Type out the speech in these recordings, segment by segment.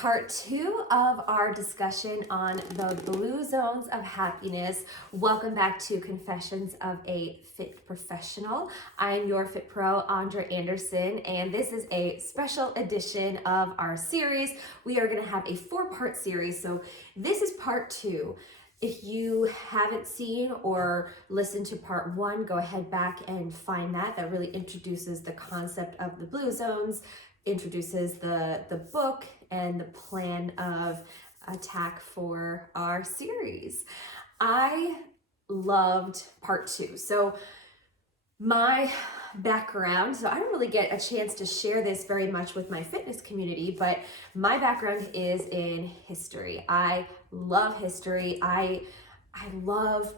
part two of our discussion on the blue zones of happiness. Welcome back to Confessions of a Fit Professional. I'm your Fit Pro, Andra Anderson, and this is a special edition of our series. We are going to have a 4-part series, so this is part two. If you haven't seen or listened to part one, go ahead back and find that. That really introduces the concept of the blue zones, introduces the book and the plan of attack for our series. I loved part two. So my background, so I don't really get a chance to share this very much with my fitness community, but my background is in history. I love history. I love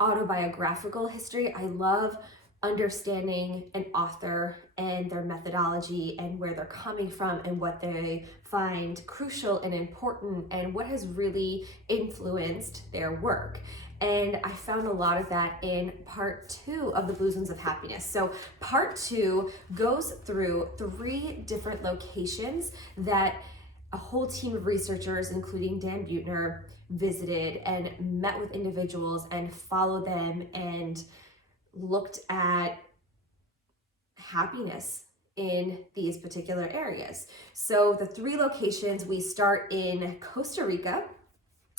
autobiographical history. I love understanding an author and their methodology and where they're coming from and what they find crucial and important and what has really influenced their work. And I found a lot of that in part two of the Blue Zones of Happiness. So part two goes through 3 different locations that a whole team of researchers, including Dan Buettner, visited and met with individuals and followed them and looked at happiness in these particular areas. So the 3 locations, we start in Costa Rica,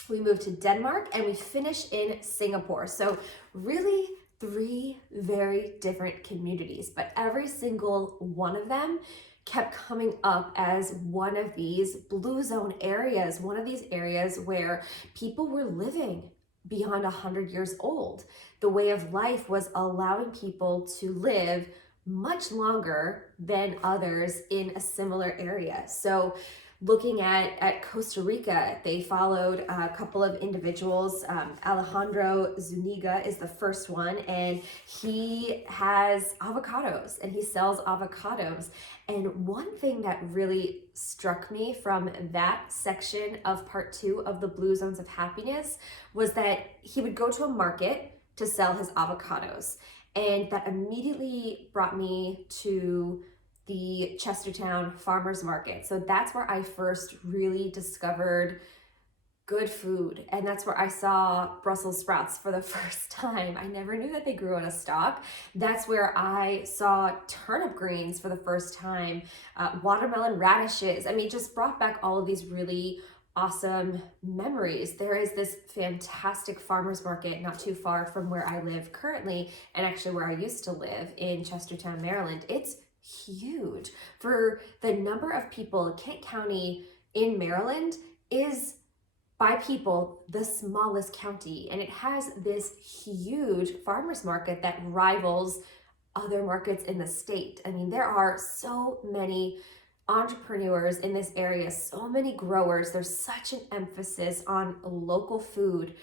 we move to Denmark, and we finish in Singapore. So really 3 very different communities, but every single one of them kept coming up as one of these blue zone areas, one of these areas where people were living beyond 100 years old. The way of life was allowing people to live much longer than others in a similar area. So looking at Costa Rica, they followed a couple of individuals. Alejandro Zuniga is the first one, and he has avocados and he sells avocados. And one thing that really struck me from that section of part 2 of the Blue Zones of Happiness was that he would go to a market to sell his avocados. And that immediately brought me to the Chestertown Farmers Market. So that's where I first really discovered good food. And that's where I saw Brussels sprouts for the first time. I never knew that they grew on a stalk. That's where I saw turnip greens for the first time, watermelon radishes. I mean, just brought back all of these really awesome memories. There is this fantastic farmers market not too far from where I live currently, and actually where I used to live in Chestertown, Maryland. It's huge. For the number of people, Kent County in Maryland is by people the smallest county, and it has this huge farmers market that rivals other markets in the state. I mean, there are so many entrepreneurs in this area, so many growers. There's such an emphasis on local food,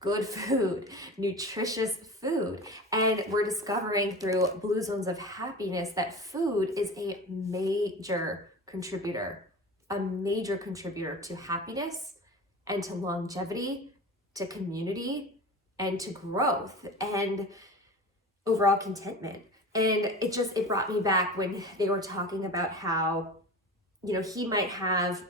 good food, nutritious food. And we're discovering through Blue Zones of Happiness that food is a major contributor to happiness and to longevity, to community, and to growth and overall contentment. And it brought me back when they were talking about how, he might have,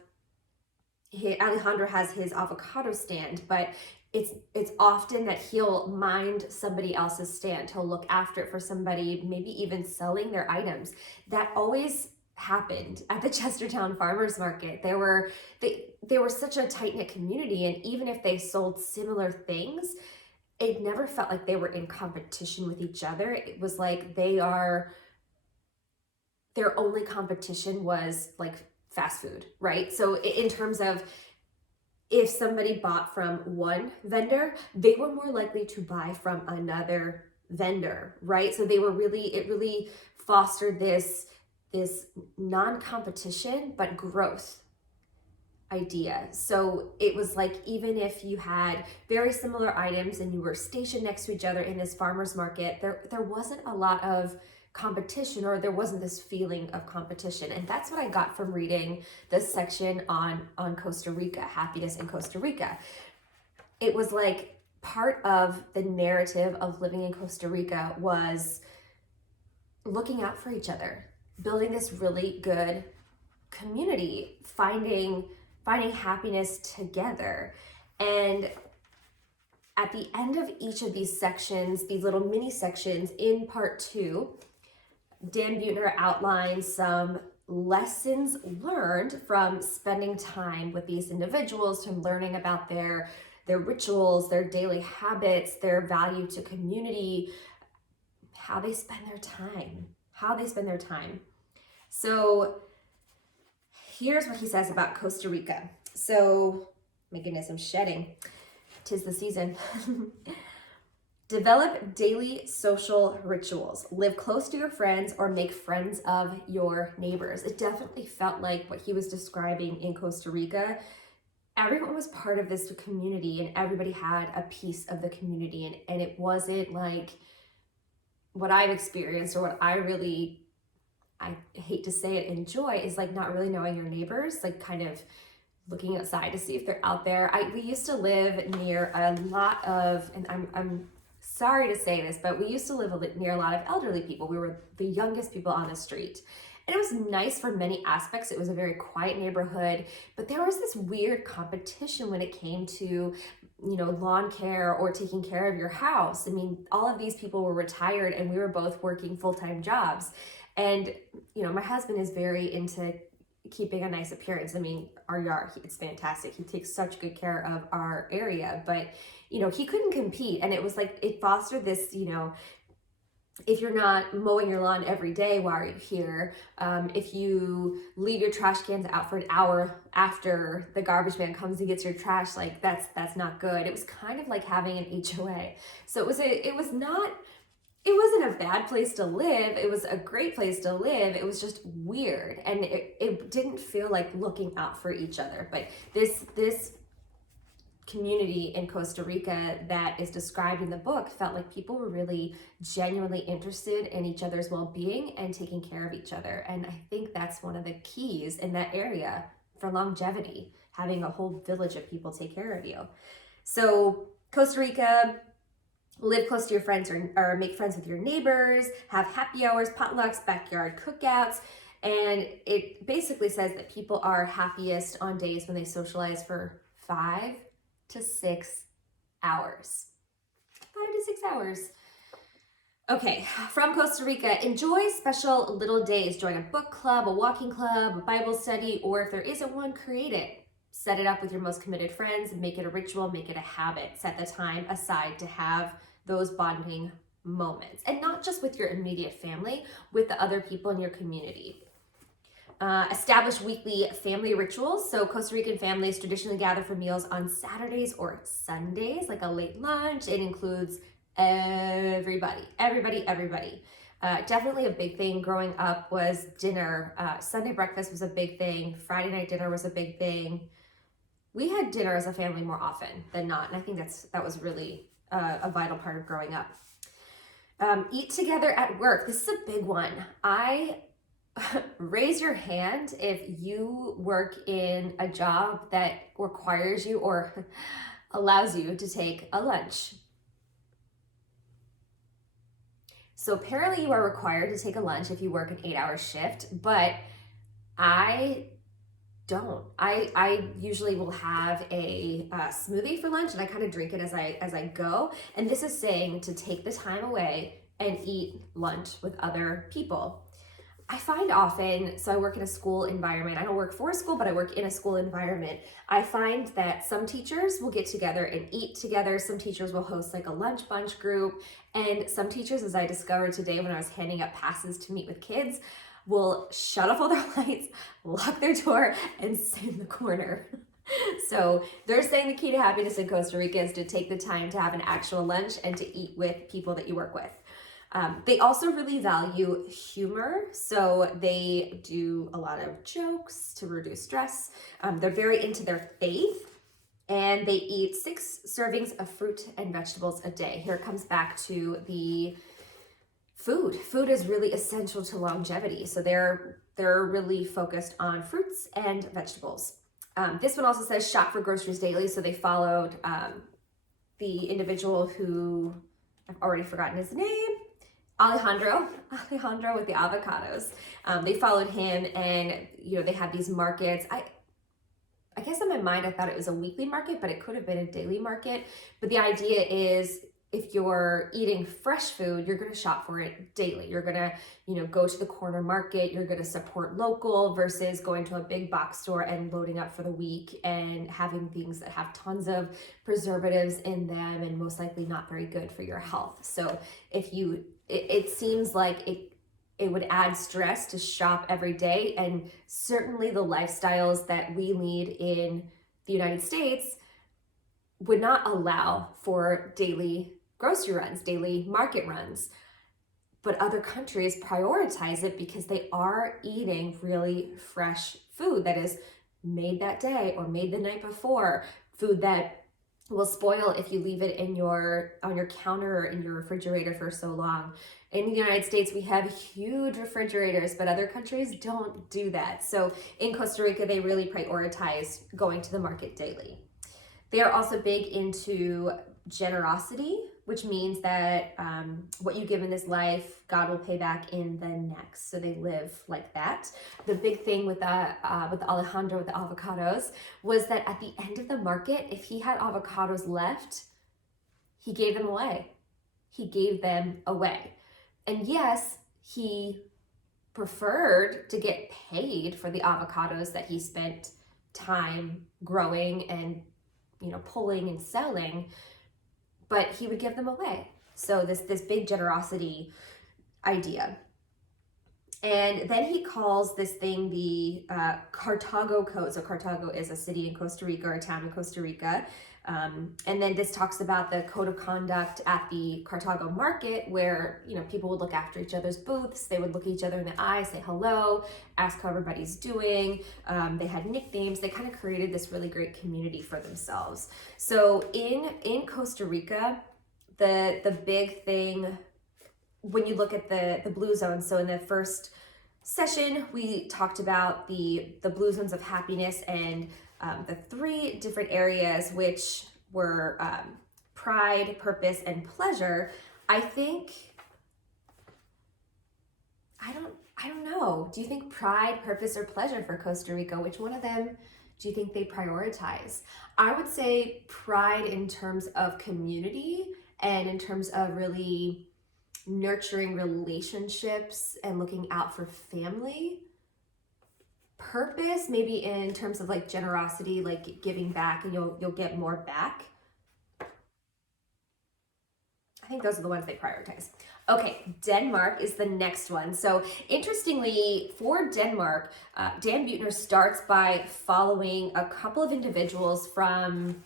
Alejandro has his avocado stand, but it's often that he'll mind somebody else's stand. He'll look after it for somebody, maybe even selling their items. That always happened at the Chestertown Farmers Market. They were such a tight-knit community, and even if they sold similar things, it never felt like they were in competition with each other. It was like their only competition was like fast food, right? So in terms of if somebody bought from one vendor, they were more likely to buy from another vendor, right? So it really fostered this non-competition, but growth idea. So it was like, even if you had very similar items and you were stationed next to each other in this farmer's market, there wasn't a lot of competition, or there wasn't this feeling of competition. And that's what I got from reading this section on Costa Rica, happiness in Costa Rica. It was like part of the narrative of living in Costa Rica was looking out for each other, building this really good community, finding happiness together. And at the end of each of these sections, these little mini sections in part 2, Dan Buettner outlines some lessons learned from spending time with these individuals, from learning about their rituals, their daily habits, their value to community, how they spend their time. So here's what he says about Costa Rica. So, my goodness, I'm shedding. 'Tis the season. Develop daily social rituals. Live close to your friends or make friends of your neighbors. It definitely felt like what he was describing in Costa Rica. Everyone was part of this community and everybody had a piece of the community. And it wasn't like what I've experienced or what I hate to say it, enjoy is like not really knowing your neighbors, like kind of looking outside to see if they're out there. We used to live near a lot of, and I'm sorry to say this, but we used to live near a lot of elderly people. We were the youngest people on the street. And it was nice for many aspects. It was a very quiet neighborhood, but there was this weird competition when it came to, lawn care or taking care of your house. I mean, all of these people were retired and we were both working full-time jobs. And, my husband is very into keeping a nice appearance. I mean, our yard, it's fantastic. He takes such good care of our area, but, he couldn't compete. And it was like, it fostered this, if you're not mowing your lawn every day, why are you here? If you leave your trash cans out for an hour after the garbage man comes and gets your trash, like that's not good. It was kind of like having an HOA. So it wasn't a bad place to live. It was a great place to live. It was just weird. And it didn't feel like looking out for each other. But this community in Costa Rica that is described in the book felt like people were really genuinely interested in each other's well-being and taking care of each other. And I think that's one of the keys in that area for longevity, having a whole village of people take care of you. So Costa Rica, live close to your friends or make friends with your neighbors, have happy hours, potlucks, backyard cookouts. And it basically says that people are happiest on days when they socialize for 5 to 6 hours. 5 to 6 hours. Okay, from Costa Rica, enjoy special little days. Join a book club, a walking club, a Bible study, or if there isn't one, create it. Set it up with your most committed friends and make it a ritual, make it a habit. Set the time aside to have those bonding moments. And not just with your immediate family, with the other people in your community. Establish weekly family rituals. So Costa Rican families traditionally gather for meals on Saturdays or Sundays, like a late lunch. It includes everybody. Definitely a big thing growing up was dinner. Sunday breakfast was a big thing. Friday night dinner was a big thing. We had dinner as a family more often than not. And I think that was really a vital part of growing up. Eat together at work. This is a big one. Raise your hand if you work in a job that requires you or allows you to take a lunch. So apparently you are required to take a lunch if you work an 8-hour shift, but I don't. I usually will have a smoothie for lunch and I kind of drink it as I go. And this is saying to take the time away and eat lunch with other people. I find often, so I work in a school environment. I don't work for a school, but I work in a school environment. I find that some teachers will get together and eat together. Some teachers will host like a lunch bunch group. And some teachers, as I discovered today when I was handing out passes to meet with kids, will shut off all their lights, lock their door, and sit in the corner. So they're saying the key to happiness in Costa Rica is to take the time to have an actual lunch and to eat with people that you work with. They also really value humor, so they do a lot of jokes to reduce stress. They're very into their faith, and they eat 6 servings of fruit and vegetables a day. Here it comes back to the food. Food is really essential to longevity, so they're really focused on fruits and vegetables. This one also says shop for groceries daily, so they followed the individual who I've already forgotten his name. Alejandro with the avocados. They followed him, and they had these markets. I guess in my mind I thought it was a weekly market, but it could have been a daily market. But the idea is, if you're eating fresh food, you're going to shop for it daily. You're going to, go to the corner market. You're going to support local versus going to a big box store and loading up for the week and having things that have tons of preservatives in them and most likely not very good for your health. So it seems like it would add stress to shop every day, and certainly the lifestyles that we lead in the United States would not allow for daily grocery runs, daily market runs. But other countries prioritize it because they are eating really fresh food that is made that day or made the night before, food that will spoil if you leave it on your counter or in your refrigerator for so long. In the United States, we have huge refrigerators, but other countries don't do that. So in Costa Rica, they really prioritize going to the market daily. They are also big into generosity, which means that what you give in this life, God will pay back in the next. So they live like that. The big thing with Alejandro with the avocados was that at the end of the market, if he had avocados left, he gave them away. He gave them away. And yes, he preferred to get paid for the avocados that he spent time growing and pulling and selling, but he would give them away. So this big generosity idea. And then he calls this thing the Cartago Code. So Cartago is a city in Costa Rica, or a town in Costa Rica. And then this talks about the code of conduct at the Cartago market, where people would look after each other's booths. They would look each other in the eye, say hello, ask how everybody's doing. They had nicknames. They kind of created this really great community for themselves. So in Costa Rica, the big thing when you look at the blue zones, so in the first session, we talked about the blue zones of happiness and the three different areas, which were pride, purpose, and pleasure. I don't know. Do you think pride, purpose, or pleasure for Costa Rica? Which one of them do you think they prioritize? I would say pride in terms of community and in terms of really nurturing relationships and looking out for family. Purpose, maybe in terms of like generosity, like giving back, and you'll get more back. I think those are the ones they prioritize. Okay, Denmark is the next one. So interestingly, for Denmark, Dan Buettner starts by following a couple of individuals from,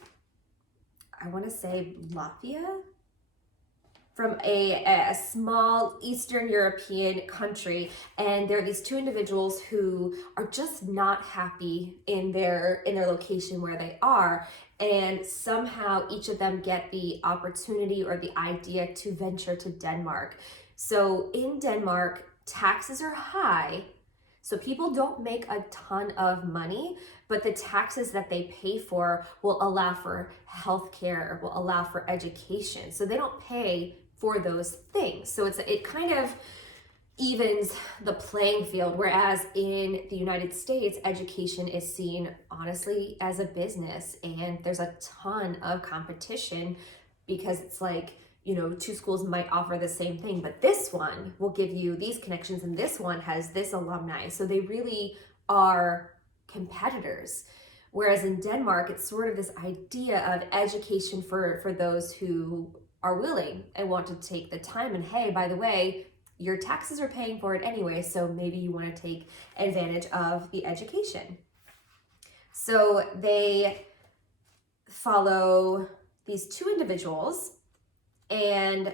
I want to say Latvia, from a small Eastern European country. And there are these two individuals who are just not happy in their location where they are. And somehow each of them get the opportunity or the idea to venture to Denmark. So in Denmark, taxes are high. So people don't make a ton of money, but the taxes that they pay for will allow for healthcare, will allow for education. So they don't pay for those things. So it kind of evens the playing field, whereas in the United States, education is seen honestly as a business, and there's a ton of competition because it's like, two schools might offer the same thing, but this one will give you these connections and this one has this alumni. So they really are competitors. Whereas in Denmark, it's sort of this idea of education for those who are willing and want to take the time. And hey, by the way, your taxes are paying for it anyway, so maybe you want to take advantage of the education. So they follow these two individuals, and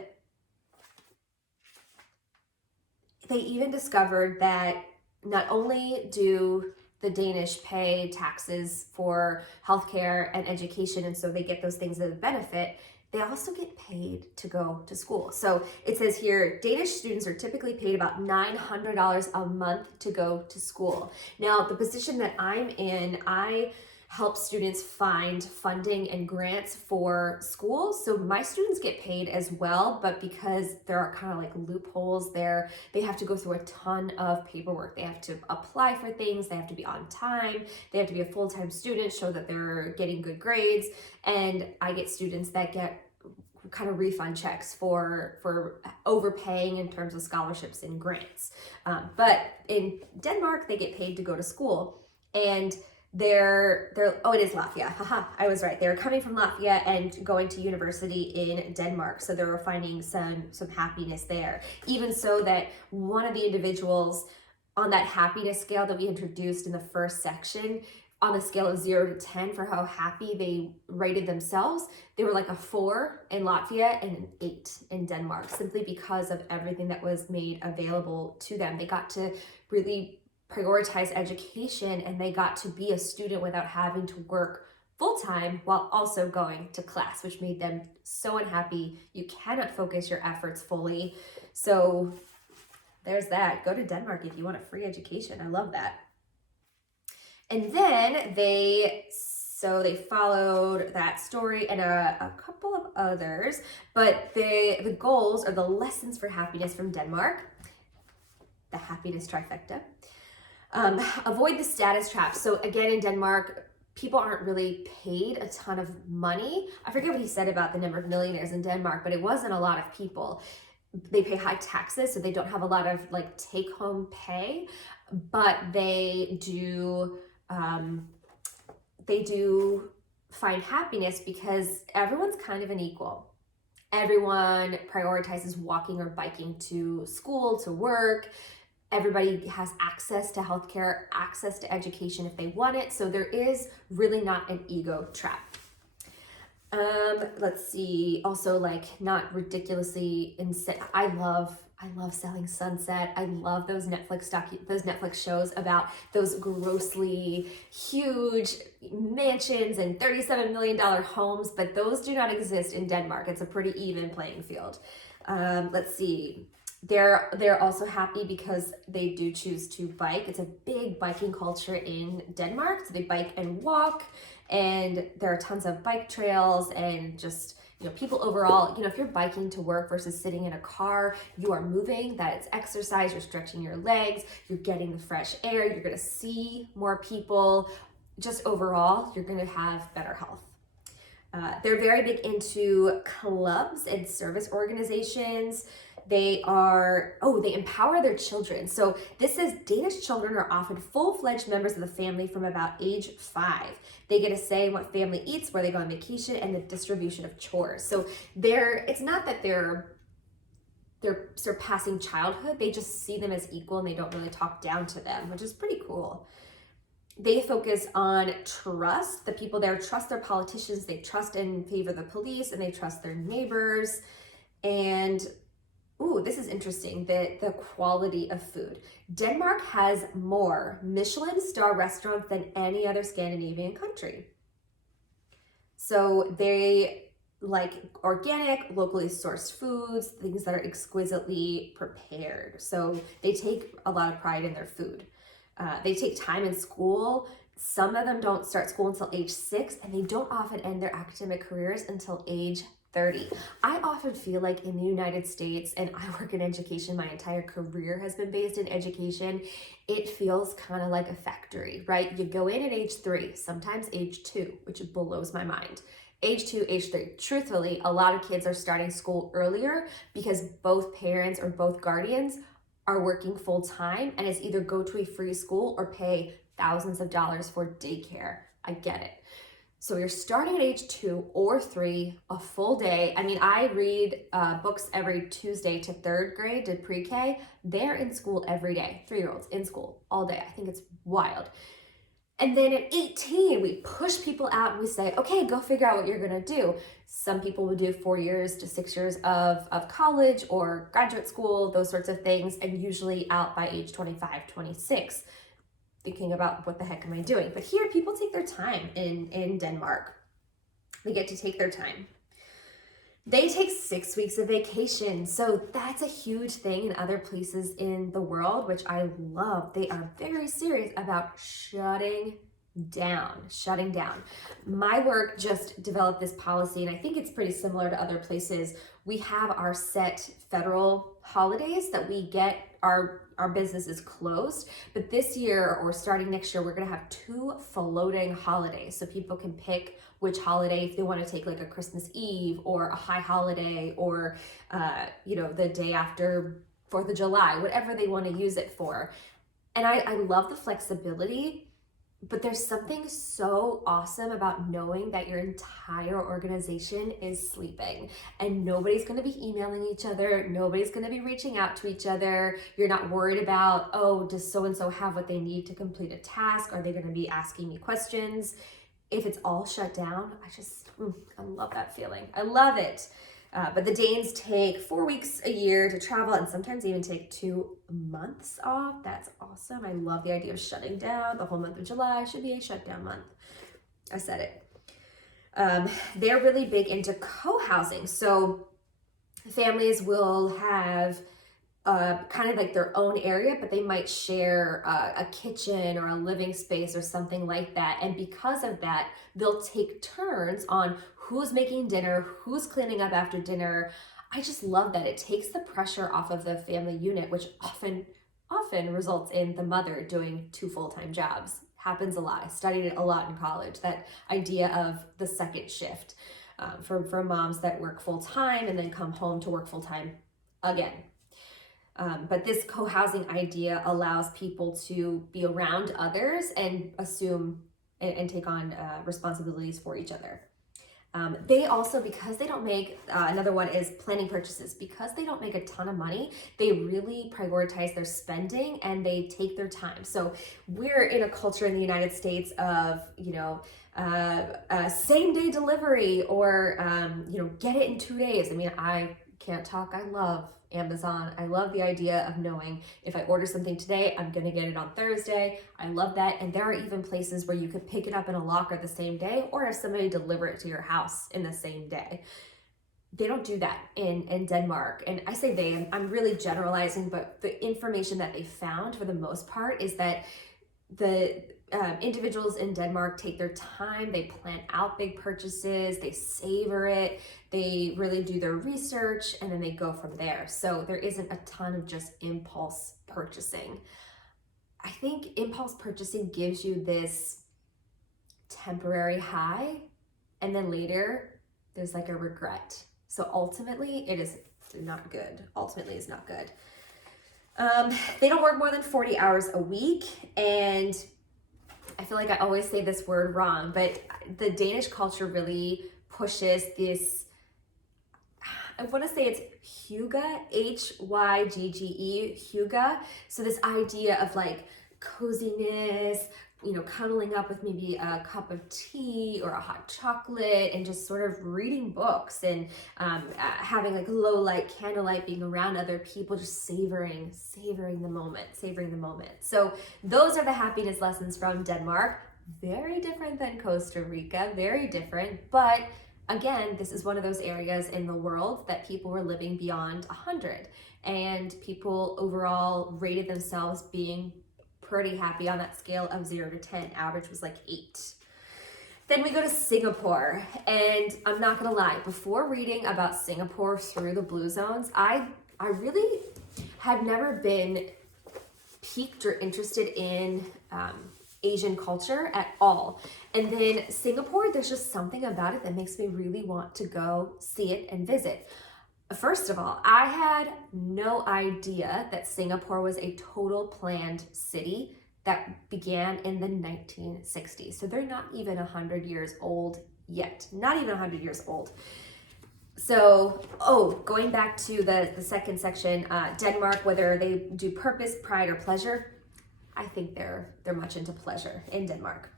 they even discovered that not only do the Danish pay taxes for healthcare and education, and so they get those things as a benefit, they also get paid to go to school. So it says here, Danish students are typically paid about $900 a month to go to school. Now, the position that I'm in, I help students find funding and grants for schools. So my students get paid as well, but because there are kind of like loopholes there, they have to go through a ton of paperwork. They have to apply for things, they have to be on time, they have to be a full-time student, show that they're getting good grades. And I get students that get kind of refund checks for overpaying in terms of scholarships and grants. But in Denmark, they get paid to go to school. And oh, it is Latvia. Haha, I was right. They were coming from Latvia and going to university in Denmark. So they were finding some happiness there. Even so that one of the individuals on that happiness scale that we introduced in the first section, on the scale of 0 to 10 for how happy they rated themselves, they were like a 4 in Latvia and an 8 in Denmark, simply because of everything that was made available to them. They got to really prioritize education, and they got to be a student without having to work full-time while also going to class, which made them so unhappy. You cannot focus your efforts fully. So there's that. Go to Denmark if you want a free education. I love that. And then they followed that story and a couple of others, but the goals are the lessons for happiness from Denmark, the happiness trifecta. Avoid the status trap. So again, in Denmark, people aren't really paid a ton of money. I forget what he said about the number of millionaires in Denmark, but it wasn't a lot of people. They pay high taxes, so they don't have a lot of like take-home pay, but they do find happiness because everyone's kind of an equal. Everyone prioritizes walking or biking to school, to work. Everybody has access to healthcare, access to education if they want it. So there is really not an ego trap. Let's see. Also, like, not ridiculously insane. I love Selling Sunset. I love those Netflix shows about those grossly huge mansions and $37 million homes, but those do not exist in Denmark. It's a pretty even playing field. Let's see. They're also happy because they do choose to bike. It's a big biking culture in Denmark. So they bike and walk, and there are tons of bike trails, and just, people overall, if you're biking to work versus sitting in a car, you are moving, that is exercise, you're stretching your legs, you're getting the fresh air, you're gonna see more people. Just overall, you're gonna have better health. They're very big into clubs and service organizations. They empower their children. So this says Danish children are often full-fledged members of the family from about age 5. They get a say in what family eats, where they go on vacation, and the distribution of chores. So it's not that they're surpassing childhood. They just see them as equal, and they don't really talk down to them, which is pretty cool. They focus on trust. The people there trust their politicians. They trust and favor the police, and they trust their neighbors. And this is interesting, the quality of food. Denmark has more Michelin star restaurants than any other Scandinavian country. So they like organic, locally sourced foods, things that are exquisitely prepared. So they take a lot of pride in their food. They take time in school. Some of them don't start school until age 6, and they don't often end their academic careers until age 30. I often feel like in the United States, and I work in education, my entire career has been based in education, it feels kind of like a factory, right? You go in at age 3, sometimes age 2, which blows my mind. Age 2, age 3. Truthfully, a lot of kids are starting school earlier because both parents or both guardians are working full time, and it's either go to a free school or pay thousands of dollars for daycare. I get it. So you're starting at age 2 or 3, a full day. I mean, I read books every Tuesday to 3rd grade, to pre-K. They're in school every day, 3-year-olds in school all day. I think it's wild. And then at 18, we push people out and we say, okay, go figure out what you're gonna do. Some people would do 4 years to 6 years of college or graduate school, those sorts of things, and usually out by age 25, 26. Thinking about what the heck am I doing? But here, people take their time in Denmark. They get to take their time. They take 6 weeks of vacation. So that's a huge thing in other places in the world, which I love. They are very serious about shutting shutting down. My work just developed this policy, and I think it's pretty similar to other places. We have our set federal holidays that we get our business is closed, but this year or starting next year, we're gonna have 2 floating holidays. So people can pick which holiday, if they wanna take like a Christmas Eve or a high holiday or, the day after 4th of July, whatever they wanna use it for. And I love the flexibility, but there's something so awesome about knowing that your entire organization is sleeping and nobody's going to be emailing each other. Nobody's going to be reaching out to each other. You're not worried about, oh, does so-and-so have what they need to complete a task? Are they going to be asking me questions? If it's all shut down, I love that feeling. I love it. But the Danes take 4 weeks a year to travel and sometimes even take 2 months off. That's awesome. I love the idea of shutting down. The whole month of July should be a shutdown month. I said it. They're really big into co-housing. So families will have kind of like their own area, but they might share a kitchen or a living space or something like that. And because of that, they'll take turns on who's making dinner, who's cleaning up after dinner. I just love that. It takes the pressure off of the family unit, which often results in the mother doing 2 full-time jobs. Happens a lot. I studied it a lot in college, that idea of the second shift for moms that work full-time and then come home to work full-time again. But this co-housing idea allows people to be around others and assume and take on responsibilities for each other. They also, because they don't make, another one is planning purchases. Because they don't make a ton of money, they really prioritize their spending and they take their time. So we're in a culture in the United States of, same day delivery or, get it in 2 days. I mean, I can't talk. I love Amazon. I love the idea of knowing if I order something today, I'm going to get it on Thursday. I love that. And there are even places where you could pick it up in a locker the same day or have somebody deliver it to your house in the same day. They don't do that in Denmark. And I say they, I'm really generalizing, but the information that they found for the most part is that the individuals in Denmark take their time, they plan out big purchases, they savor it, they really do their research, and then they go from there. So there isn't a ton of just impulse purchasing. I think impulse purchasing gives you this temporary high, and then later there's like a regret. So ultimately it is not good. Ultimately it's not good. They don't work more than 40 hours a week, and I feel like I always say this word wrong, but the Danish culture really pushes this, I want to say it's hygge, H-Y-G-G-E, hygge. So this idea of like coziness, cuddling up with maybe a cup of tea or a hot chocolate and just sort of reading books and having like low light, candlelight, being around other people, just savoring the moment. So those are the happiness lessons from Denmark. Very different than Costa Rica, very different, but again, this is one of those areas in the world that people were living beyond 100, and people overall rated themselves being pretty happy on that scale of 0 to 10. Average was like 8. Then we go to Singapore, and I'm not gonna lie, before reading about Singapore through the Blue Zones, I really had never been piqued or interested in Asian culture at all. And then Singapore, there's just something about it that makes me really want to go see it and visit. First of all, I had no idea that Singapore was a total planned city that began in the 1960s. So they're not even 100 years old yet. Not even 100 years old. So, going back to the second section, Denmark, whether they do purpose, pride, or pleasure, I think they're much into pleasure in Denmark.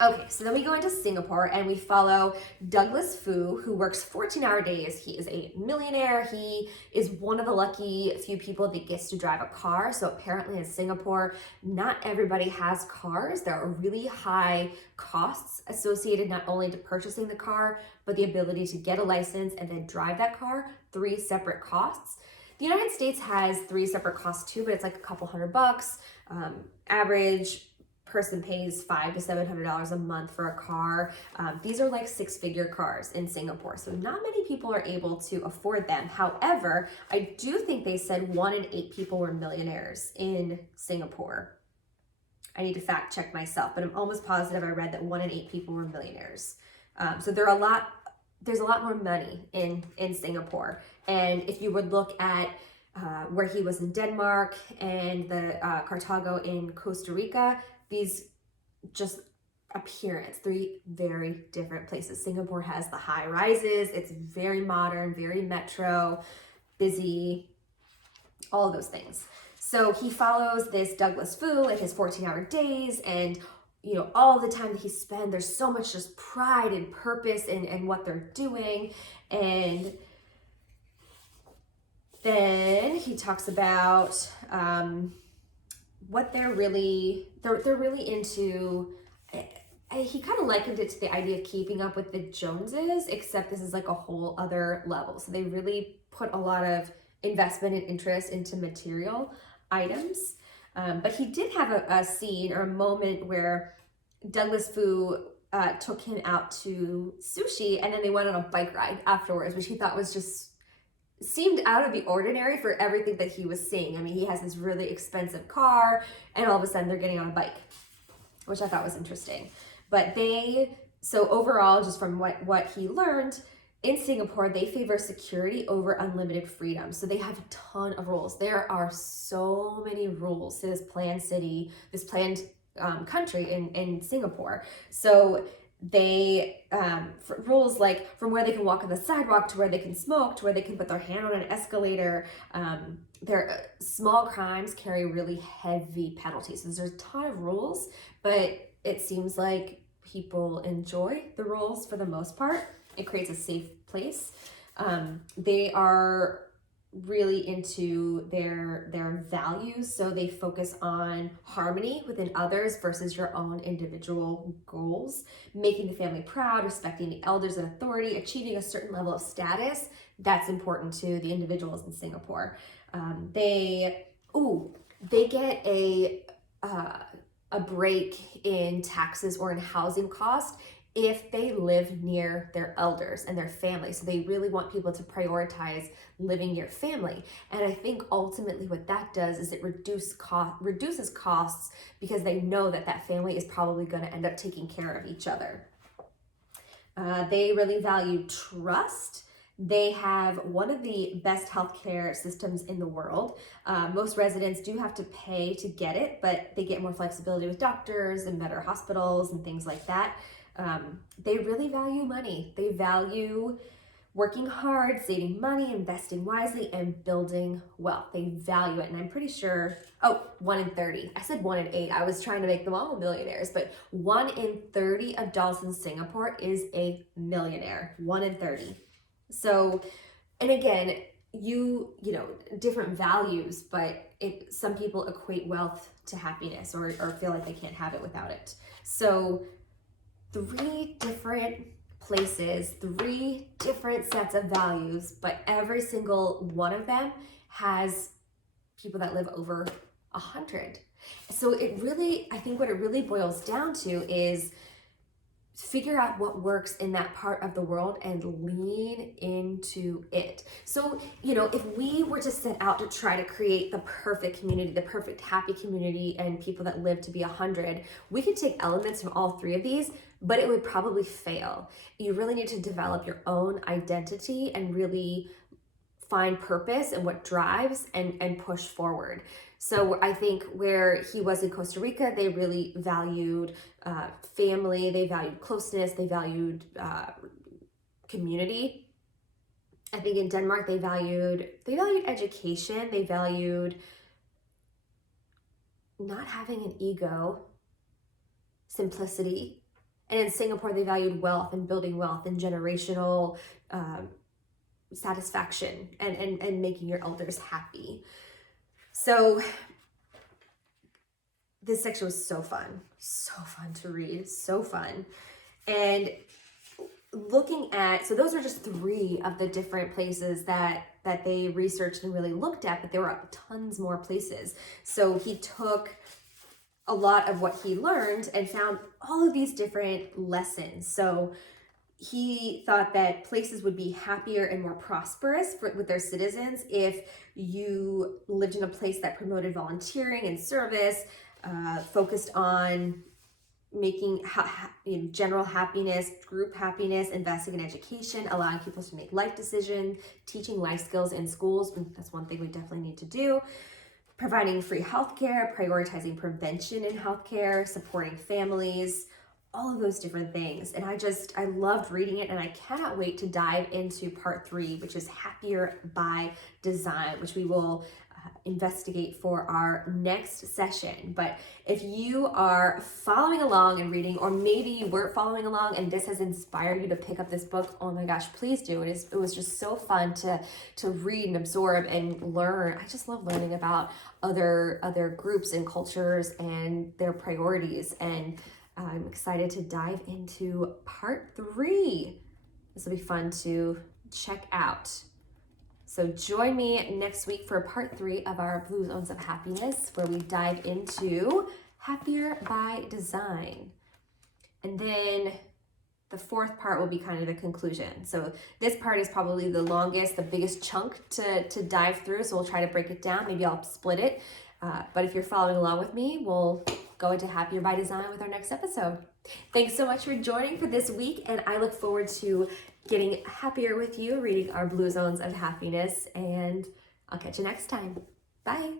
Okay, so then we go into Singapore and we follow Douglas Fu, who works 14-hour days. He is a millionaire. He is one of the lucky few people that gets to drive a car. So apparently in Singapore, not everybody has cars. There are really high costs associated not only to purchasing the car, but the ability to get a license and then drive that car. 3 separate costs. The United States has 3 separate costs too, but it's like a couple $100. Average person pays $500 to $700 a month for a car. These are like 6-figure cars in Singapore. So not many people are able to afford them. However, I do think they said 1 in 8 people were millionaires in Singapore. I need to fact check myself, but I'm almost positive I read that 1 in 8 people were millionaires. So there's a lot more money in Singapore. And if you would look at where he was in Denmark and the Cartago in Costa Rica, these just appearance, 3 very different places. Singapore has the high rises, it's very modern, very metro, busy, all of those things. So he follows this Douglas Fu and his 14-hour days, and you know, all the time that he spends, there's so much just pride and purpose in what they're doing. And then he talks about what they're really into. He kind of likened it to the idea of keeping up with the Joneses, except this is like a whole other level. So they really put a lot of investment and interest into material items. But he did have a scene or a moment where Douglas Fu took him out to sushi, and then they went on a bike ride afterwards, which he thought was just seemed out of the ordinary for everything that he was seeing. I mean, he has this really expensive car, and all of a sudden they're getting on a bike, which I thought was interesting. But so overall, just from what he learned, in Singapore, they favor security over unlimited freedom. So they have a ton of rules. There are so many rules to this planned city, this planned country in Singapore. So they rules like from where they can walk on the sidewalk to where they can smoke to where they can put their hand on an escalator. Their small crimes carry really heavy penalties. So there's a ton of rules, but it seems like people enjoy the rules for the most part. It creates a safe place. They are really into their values, so they focus on harmony within others versus your own individual goals, making the family proud, respecting the elders and authority, achieving a certain level of status. That's important to the individuals in Singapore. They get a break in taxes or in housing cost if they live near their elders and their family. So they really want people to prioritize living near family. And I think ultimately what that does is it reduces costs because they know that family is probably going to end up taking care of each other. They really value trust. They have one of the best healthcare systems in the world. Most residents do have to pay to get it, but they get more flexibility with doctors and better hospitals and things like that. They really value money. They value working hard, saving money, investing wisely, and building wealth. They value it. And I'm pretty sure, 1 in 30. I said 1 in 8. I was trying to make them all millionaires, but 1 in 30 adults in Singapore is a millionaire. 1 in 30. So, and again, you know, different values, but some people equate wealth to happiness or feel like they can't have it without it. So 3 different places, 3 different sets of values, but every single one of them has people that live over 100. So I think what it really boils down to is figure out what works in that part of the world and lean into it. So, you know, if we were to set out to try to create the perfect community, the perfect happy community, and people that live to be 100, we could take elements from all 3 of these, but it would probably fail. You really need to develop your own identity and really find purpose and what drives and push forward. So I think where he was in Costa Rica, they really valued family, they valued closeness, they valued community. I think in Denmark, they valued education, they valued not having an ego, simplicity. And in Singapore, they valued wealth and building wealth and generational satisfaction and making your elders happy. So this section was so fun to read, so fun. And looking at, so those are just 3 of the different places that they researched and really looked at, but there were tons more places. So he took a lot of what he learned and found all of these different lessons. So he thought that places would be happier and more prosperous with their citizens if you lived in a place that promoted volunteering and service, focused on making general happiness, group happiness, investing in education, allowing people to make life decisions, teaching life skills in schools. That's one thing we definitely need to do. Providing free healthcare, prioritizing prevention in healthcare, supporting families, all of those different things. And I loved reading it, and I cannot wait to dive into part 3, which is Happier by Design, which we will investigate for our next session. But if you are following along and reading, or maybe you weren't following along and this has inspired you to pick up this book, oh my gosh, please do. It was just so fun to read and absorb and learn. I just love learning about other groups and cultures and their priorities, and I'm excited to dive into part 3. This will be fun to check out. So join me next week for part 3 of our Blue Zones of Happiness, where we dive into Happier by Design. And then the 4th part will be kind of the conclusion. So this part is probably the longest, the biggest chunk to dive through. So we'll try to break it down. Maybe I'll split it. But if you're following along with me, we'll go into Happier by Design with our next episode. Thanks so much for joining for this week, and I look forward to getting happier with you, reading our Blue Zones of Happiness, and I'll catch you next time. Bye.